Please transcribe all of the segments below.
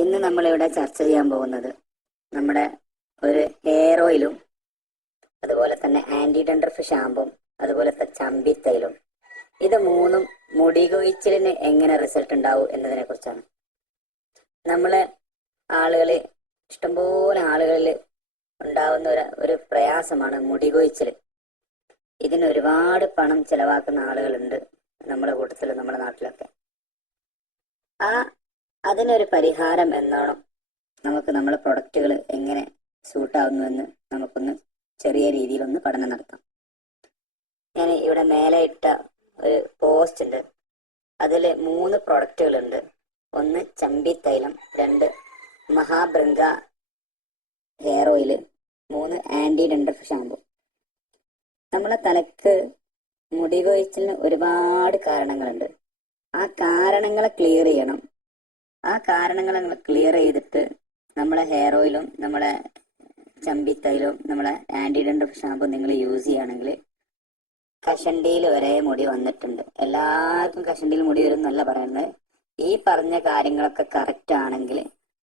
ഇന്ന് നമ്മളിവിടെ ചർച്ച ചെയ്യാൻ പോകുന്നത് നമ്മുടെ ഒരു ഹെയർ ഓയിലും അതുപോലെ തന്നെ ആന്റി ഡൻഡ്രഫ് ഷാമ്പും അതുപോലത്തെ ചമ്പിത്തൈലും ഇത് മൂന്നും മുടി കൊഴിച്ചിലിന് എങ്ങനെ റിസൾട്ട് ഉണ്ടാവും എന്നതിനെ കുറിച്ചാണ്. നമ്മളെ ആളുകളിൽ ഇഷ്ടംപോലെ ആളുകളിൽ ഉണ്ടാവുന്ന ഒരു പ്രയാസമാണ് മുടി കൊഴിച്ചിൽ. ഇതിന് ഒരുപാട് പണം ചെലവാക്കുന്ന ആളുകളുണ്ട് നമ്മുടെ കൂട്ടത്തിൽ, നമ്മുടെ നാട്ടിലൊക്കെ. അതിനൊരു പരിഹാരം എന്നോണം നമുക്ക് നമ്മളെ പ്രൊഡക്റ്റുകൾ എങ്ങനെ സൂട്ടാവുന്നുവെന്ന് നമുക്കൊന്ന് ചെറിയ രീതിയിലൊന്ന് പഠനം നടത്താം. ഞാൻ ഇവിടെ മേലെ ഇട്ട ഒരു പോസ്റ്റ് ഉണ്ട്, അതിൽ 3 പ്രൊഡക്റ്റുകളുണ്ട്. 1 ചമ്പി തൈലം, 2 മഹാഭൃംഗ ഹെയർ ഓയിൽ, 3 ആന്റി ഡൻഡ്രഫ് ഷാമ്പു. നമ്മളെ തലക്ക് മുടി കൊഴിച്ചിലിന് ഒരുപാട് കാരണങ്ങളുണ്ട്. ആ കാരണങ്ങളെ ക്ലിയർ ചെയ്യണം. ആ കാരണങ്ങൾ ക്ലിയർ ചെയ്തിട്ട് നമ്മളെ ഹെയർ ഓയിലും നമ്മളെ ചമ്പിത്തൈലും നമ്മളെ ആന്റി ഡൻഡ്രഫ് ഷാമ്പു നിങ്ങൾ യൂസ് ചെയ്യുകയാണെങ്കിൽ കഷണ്ടിയിൽ വരെ മുടി വന്നിട്ടുണ്ട്. എല്ലാവർക്കും കഷണ്ടിയിൽ മുടി വരും എന്നല്ല പറയുന്നത്. ഈ പറഞ്ഞ കാര്യങ്ങളൊക്കെ കറക്റ്റ് ആണെങ്കിൽ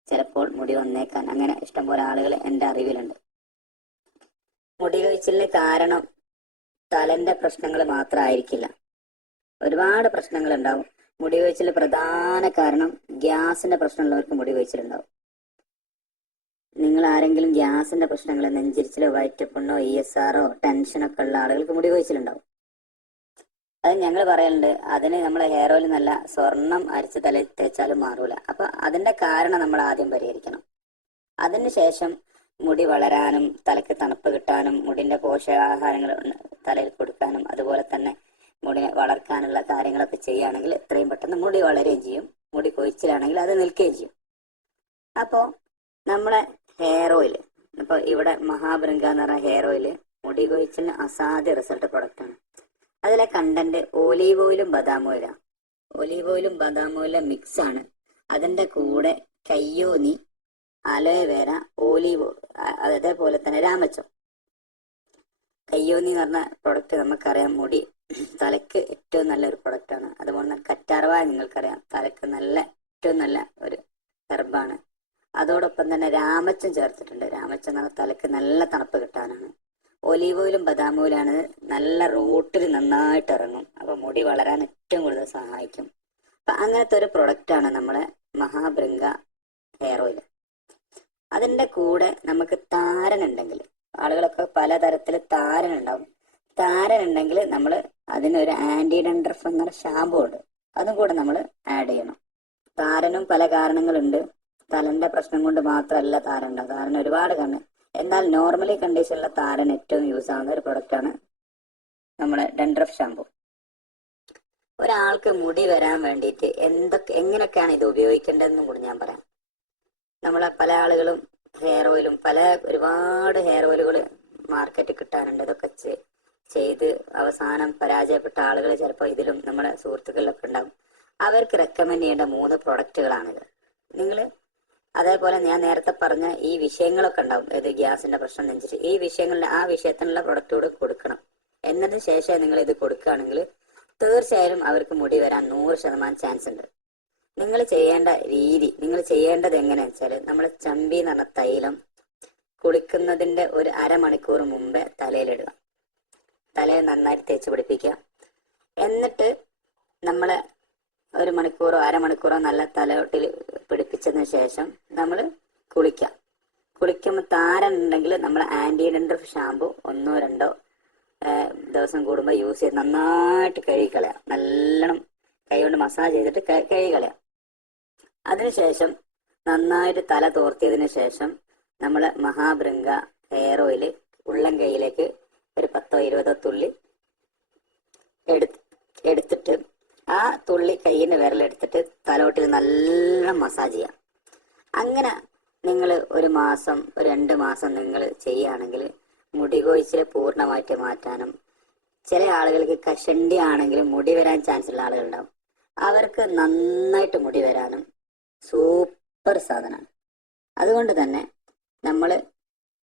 ചിലപ്പോൾ മുടി വന്നേക്കാൻ അങ്ങനെ ഇഷ്ടംപോലെ ആളുകൾ എൻ്റെ അറിവിലുണ്ട്. മുടി കൊഴിച്ചിലിന് കാരണം തലന്റെ പ്രശ്നങ്ങൾ മാത്രമായിരിക്കില്ല, ഒരുപാട് പ്രശ്നങ്ങൾ ഉണ്ടാവും. മുടി കൊഴിച്ചിൽ പ്രധാന കാരണം ഗ്യാസിന്റെ പ്രശ്നമുള്ളവർക്ക് മുടി കൊഴിച്ചിലുണ്ടാവും. നിങ്ങൾ ആരെങ്കിലും ഗ്യാസിന്റെ പ്രശ്നങ്ങൾ, നെഞ്ചിരിച്ചിലോ വയറ്റപ്പുണ്ണോ ESRO ടെൻഷനൊക്കെ ഉള്ള ആളുകൾക്ക് മുടി കൊഴിച്ചിലുണ്ടാവും. അത് ഞങ്ങൾ പറയലുണ്ട്, അതിന് നമ്മളെ ഹെയർ ഓയിൽ നല്ല സ്വർണം അരിച്ച് തലയിൽ തേച്ചാലും മാറൂല. അപ്പൊ അതിന്റെ കാരണം നമ്മൾ ആദ്യം പരിഹരിക്കണം. അതിനുശേഷം മുടി വളരാനും തലയ്ക്ക് തണുപ്പ് കിട്ടാനും മുടിന്റെ പോഷകാഹാരങ്ങൾ തലയിൽ കൊടുക്കാനും അതുപോലെ തന്നെ മുടി വളർക്കാനുള്ള കാര്യങ്ങളൊക്കെ ചെയ്യുകയാണെങ്കിൽ എത്രയും പെട്ടെന്ന് മുടി വളരുകയും ചെയ്യും. മുടി കൊഴിച്ചിലാണെങ്കിൽ അത് നിൽക്കുകയും ചെയ്യും. അപ്പോൾ നമ്മളെ ഹെയർ ഓയിൽ, ഇപ്പോൾ ഇവിടെ മഹാഭൃംഗ എന്ന് പറഞ്ഞ ഹെയർ ഓയിൽ മുടി കൊഴിച്ചിലിന് അസാധ്യ റിസൾട്ട് പ്രൊഡക്റ്റാണ്. അതിലെ കണ്ടന്റ് ഓലീവ് ഓയിലും ബദാം ഓയിലാണ്. ഒലീവ് ഓയിലും ബദാം ഓയിലും മിക്സ് ആണ്. അതിൻ്റെ കൂടെ കയ്യോന്നി, അലോവേര, ഓലീവ്, അതേപോലെ തന്നെ രാമച്ചം. കയ്യോന്നി എന്ന് പറഞ്ഞ പ്രൊഡക്റ്റ് നമുക്കറിയാം, മുടി തലയ്ക്ക് ഏറ്റവും നല്ലൊരു പ്രൊഡക്റ്റാണ്. അതുപോലെ തന്നെ കറ്റാർവാഴ നിങ്ങൾക്കറിയാം, തലയ്ക്ക് ഏറ്റവും നല്ല ഒരു ഹെർബാണ്. അതോടൊപ്പം തന്നെ രാമച്ചം ചേർത്തിട്ടുണ്ട്. രാമച്ചം എന്ന് പറഞ്ഞാൽ തലയ്ക്ക് നല്ല തണുപ്പ് കിട്ടാനാണ്. ഒലീവ് ഓയിലും ബദാം ഓയിലാണ് നല്ല റൂട്ടിൽ നന്നായിട്ട് ഇറങ്ങും. അപ്പൊ മുടി വളരാൻ ഏറ്റവും കൂടുതൽ സഹായിക്കും. അപ്പൊ അങ്ങനത്തെ ഒരു പ്രൊഡക്റ്റാണ് നമ്മളെ മഹാഭൃംഗ ഹെയർ ഓയിൽ. അതിൻ്റെ കൂടെ നമുക്ക് താരനുണ്ടെങ്കിൽ, ആളുകളൊക്കെ പലതരത്തിൽ താരനുണ്ടാവും. താരനുണ്ടെങ്കിൽ നമ്മൾ അതിനൊരു ആന്റി ഡൻഡ്രഫ് എന്ന ഷാമ്പു ഉണ്ട്, അതും കൂടെ നമ്മൾ ആഡ് ചെയ്യണം. താരനും പല കാരണങ്ങളുണ്ട്. തലന്റെ പ്രശ്നം കൊണ്ട് മാത്രമല്ല താരൻ ഉണ്ടാവും, താരൻ ഒരുപാട് കാരണം. എന്നാൽ നോർമലി കണ്ടീഷനിലുള്ള താരൻ ഏറ്റവും യൂസ് ആവുന്ന ഒരു പ്രൊഡക്റ്റാണ് നമ്മുടെ ഡൻഡ്രഫ് ഷാമ്പു. ഒരാൾക്ക് മുടി വരാൻ വേണ്ടിയിട്ട് എങ്ങനെയൊക്കെയാണ് ഇത് ഉപയോഗിക്കേണ്ടതെന്നും കൂടി ഞാൻ പറയാം. നമ്മളെ പല ആളുകളും ഹെയർ ഓയിലും ഒരുപാട് ഹെയർ ഓയിലുകൾ മാർക്കറ്റിൽ കിട്ടാനുണ്ട്. ഇതൊക്കെ ചെയ്ത് അവസാനം പരാജയപ്പെട്ട ആളുകൾ ചിലപ്പോൾ ഇതിലും നമ്മുടെ സുഹൃത്തുക്കളിലൊക്കെ ഉണ്ടാകും. അവർക്ക് റെക്കമെൻഡ് ചെയ്യേണ്ട 3 പ്രൊഡക്റ്റുകളാണിത്. നിങ്ങൾ അതേപോലെ ഞാൻ നേരത്തെ പറഞ്ഞ ഈ വിഷയങ്ങളൊക്കെ ഉണ്ടാവും, ഇത് ഗ്യാസിന്റെ പ്രശ്നം, നെഞ്ചിട്ട്, ഈ ആ വിഷയത്തിനുള്ള പ്രൊഡക്റ്റ് കൂടെ കൊടുക്കണം. എന്നതിന് ശേഷം നിങ്ങൾ ഇത് കൊടുക്കുകയാണെങ്കിൽ തീർച്ചയായും അവർക്ക് മുടി വരാൻ 100% ചാൻസ് ഉണ്ട്. നിങ്ങൾ ചെയ്യേണ്ട രീതി, നിങ്ങൾ ചെയ്യേണ്ടത് എങ്ങനെയാണെന്ന് വെച്ചാൽ, നമ്മൾ ചമ്പി എന്ന് പറഞ്ഞ തൈലം കുളിക്കുന്നതിന്റെ ഒരു അരമണിക്കൂർ മുമ്പേ തലയിലിടുക. തലയിൽ നന്നായിട്ട് തേച്ച് പിടിപ്പിക്കുക. എന്നിട്ട് നമ്മൾ ഒരു മണിക്കൂറോ അരമണിക്കൂറോ നല്ല തലയോട്ടിൽ പിടിപ്പിച്ചതിന് ശേഷം നമ്മൾ കുളിക്കുമ്പോൾ താരൻ ഉണ്ടെങ്കിൽ നമ്മൾ ആന്റി ഡൻഡ്രഫ് ഷാമ്പു 1-2 ദിവസം കൂടുമ്പോൾ യൂസ് ചെയ്ത് നന്നായിട്ട് കഴുകിക്കളയാം. നല്ലോണം കൈ കൊണ്ട് മസാജ് ചെയ്തിട്ട് കഴുകിക്കളയാം. അതിനുശേഷം നന്നായിട്ട് തല തോർത്തിയതിനു ശേഷം നമ്മൾ മഹാഭൃംഗ ഹെയർ ഓയിൽ ഉള്ളം കൈയിലേക്ക് ഒരു 10-20 തുള്ളി എടുത്തിട്ട് ആ തുള്ളി കയ്യിൻ്റെ വിരലെടുത്തിട്ട് തലോട്ടിൽ നല്ല മസാജ് ചെയ്യാം. അങ്ങനെ നിങ്ങൾ 1 മാസം 2 മാസം നിങ്ങൾ ചെയ്യുകയാണെങ്കിൽ മുടി കൊഴിച്ചിൽ പൂർണ്ണമായിട്ട് മാറ്റാനും, ചില ആളുകൾക്ക് കഷണ്ടി ആണെങ്കിലും മുടി വരാൻ ചാൻസ് ഉള്ള ആളുകളുണ്ടാവും, അവർക്ക് നന്നായിട്ട് മുടി വരാനും സൂപ്പർ സാധനമാണ്. അതുകൊണ്ട് തന്നെ നമ്മൾ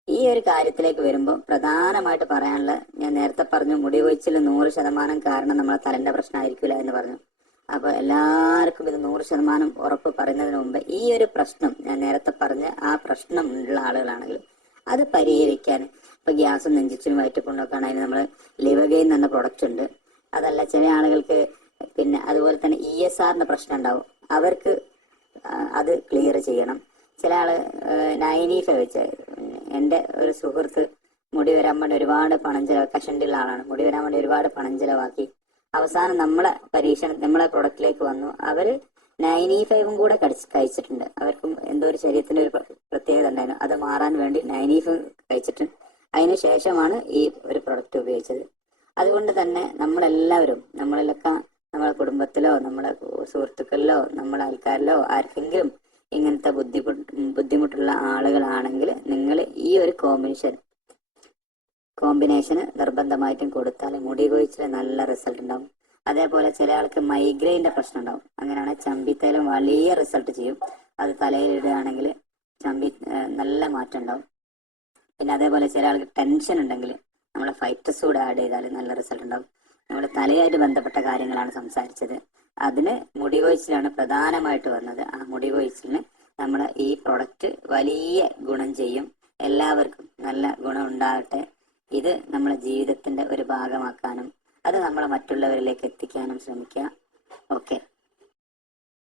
ഈ ഒരു കാര്യത്തിലേക്ക് വരുമ്പോൾ പ്രധാനമായിട്ട് പറയാനുള്ളത്, ഞാൻ നേരത്തെ പറഞ്ഞു മുടി കൊഴിച്ചിൽ 100% കാരണം നമ്മളെ തലന്റെ പ്രശ്നമായിരിക്കില്ല എന്ന് പറഞ്ഞു. അപ്പൊ എല്ലാവർക്കും ഇത് 100% ഉറപ്പ് പറയുന്നതിന് മുമ്പ് ഈ ഒരു പ്രശ്നം ഞാൻ നേരത്തെ പറഞ്ഞ ആ പ്രശ്നം ഉള്ള ആളുകളാണെങ്കിൽ അത് പരിഹരിക്കാൻ, ഇപ്പൊ ഗ്യാസും നെഞ്ചിച്ചിലും വയറ്റുപുണ്ണൊക്കെ ആണെങ്കിൽ നമ്മൾ ലിവഗെയിൻ എന്ന പ്രൊഡക്റ്റ് ഉണ്ട്. അതല്ല, ചില ആളുകൾക്ക് പിന്നെ അതുപോലെ തന്നെ ESRന്റെ പ്രശ്നം ഉണ്ടാവും, അവർക്ക് അത് ക്ലിയർ ചെയ്യണം. ചില ആള് 95 വെച്ച്, എൻ്റെ ഒരു സുഹൃത്ത് മുടി വരാൻ വേണ്ടി ഒരുപാട് പണം കഷണ്ടിയുള്ള ആളാണ്. മുടി വരാൻ വേണ്ടി ഒരുപാട് പണം ചെലവാക്കി അവസാനം നമ്മളെ പ്രൊഡക്റ്റിലേക്ക് വന്നു. അവര് 95 കൂടെ കഴിച്ചിട്ടുണ്ട്. അവർക്കും എന്തോ ഒരു ശരീരത്തിന്റെ ഒരു പ്രത്യേകത ഉണ്ടായിരുന്നു, അത് മാറാൻ വേണ്ടി 95 കഴിച്ചിട്ട് അതിന് ശേഷമാണ് ഈ ഒരു പ്രൊഡക്റ്റ് ഉപയോഗിച്ചത്. അതുകൊണ്ട് തന്നെ നമ്മളെല്ലാവരും, നമ്മളെ കുടുംബത്തിലോ നമ്മളെ സുഹൃത്തുക്കളിലോ നമ്മളെ ആൾക്കാരിലോ ആർക്കെങ്കിലും ഇങ്ങനത്തെ ബുദ്ധിമുട്ടുള്ള ആളുകളാണെങ്കിൽ നിങ്ങൾ ഈ ഒരു കോമ്പിനേഷന് നിർബന്ധമായിട്ടും കൊടുത്താൽ മുടി കൊഴിച്ചിൽ നല്ല റിസൾട്ട് ഉണ്ടാവും. അതേപോലെ ചില ആൾക്ക് മൈഗ്രെയിൻ്റെ പ്രശ്നം ഉണ്ടാവും. അങ്ങനെയാണെങ്കിൽ ചമ്പിത്തേലും വലിയ റിസൾട്ട് ചെയ്യും. അത് തലയിൽ ഇടുകയാണെങ്കിൽ നല്ല മാറ്റം ഉണ്ടാവും. പിന്നെ അതേപോലെ ചില ആൾക്ക് ടെൻഷൻ ഉണ്ടെങ്കിൽ നമ്മൾ ഫൈറ്റസ് കൂടെ ആഡ് ചെയ്താൽ നല്ല റിസൾട്ട് ഉണ്ടാവും. നമ്മൾ തലയായിട്ട് ബന്ധപ്പെട്ട കാര്യങ്ങളാണ് സംസാരിച്ചത്. അതിന് മുടി കൊഴിച്ചിലാണ് പ്രധാനമായിട്ട് വന്നത്. ആ മുടി കൊഴിച്ചിലിന് നമ്മൾ ഈ പ്രൊഡക്റ്റ് വലിയ ഗുണം ചെയ്യും. എല്ലാവർക്കും നല്ല ഗുണം ഉണ്ടാകട്ടെ. ഇത് നമ്മളെ ജീവിതത്തിന്റെ ഒരു ഭാഗമാക്കാനും അത് നമ്മളെ മറ്റുള്ളവരിലേക്ക് എത്തിക്കാനും ശ്രമിക്കുക. ഓക്കെ.